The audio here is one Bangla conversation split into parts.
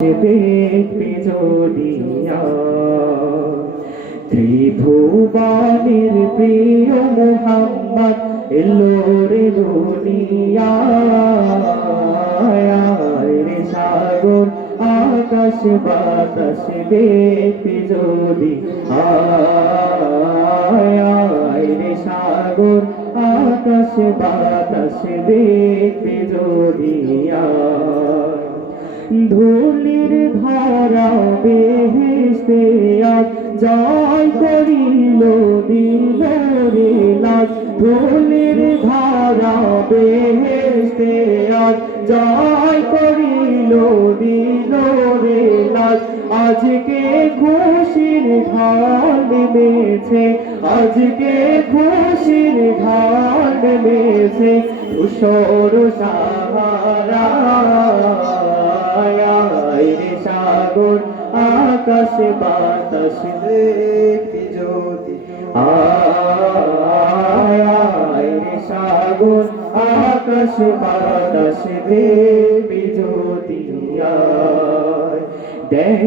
দেখবি যদিয়া ত্রিভুবনের প্রিয় মুহাম্মদ এলো রে দুনিয়ায় রে সাগর আকাশ বাতাস দেখবি যদি আয় রে সাগর আকাশ বাতাস দেখবি যদি ধুলির ধারা বেহেশতে আজ জয় করিল দিল রে লাজ ধুলির ধারা বেহেশতে আজ জয় করিল দিল রে লাজ আজকে খুশির ঢাল নেমেছে আজকে খুশির ঢাল নেমেছে ধূসর সাহারা রে সাগর আকাশ বাতাস দেখবি যদি রে সাগর আকাশ বাতাস দেখবি যদি দেখ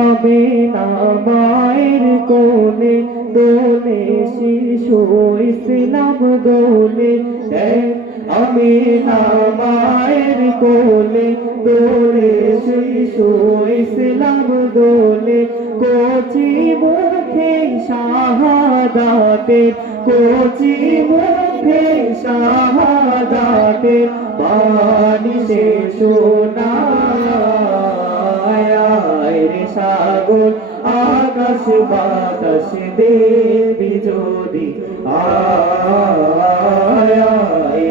আমি না মায়ের কোলে দোলে শিশু ইসলাম দোলে দেখ আমি না মায়ের কোলে দোলে শিশু ইসলাম দোলে কোচি মুখে শাহাদাতে কোচি মুখে শাহাদাতে বাণী সে শোনায় রে সাগর আকাশ বাতাস দেখবি যদি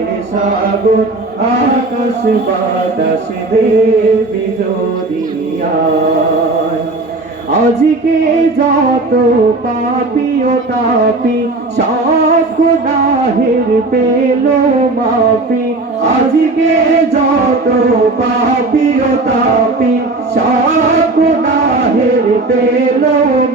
রে সাগর আকাশ বাতাস দেখবি যদি আজকে যত পাপি ও তাপি সব গুনাহের পেল মাফি আজকে যত পাপি ও তাপি সব গুনাহের পেল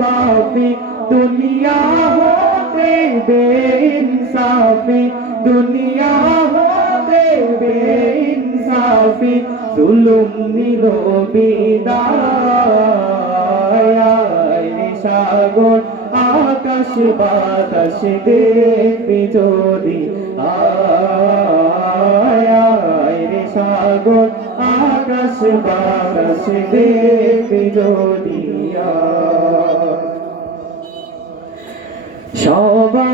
মাফি দুনিয়া হতে বেইনসাফি দুনিয়া হতে বেইনসাফি জুলুম নিল বিদায় রে সাগর আকাশ বাতাস দেখবি যদি রে সাগর আকাশ বাতাস দেখবি যদি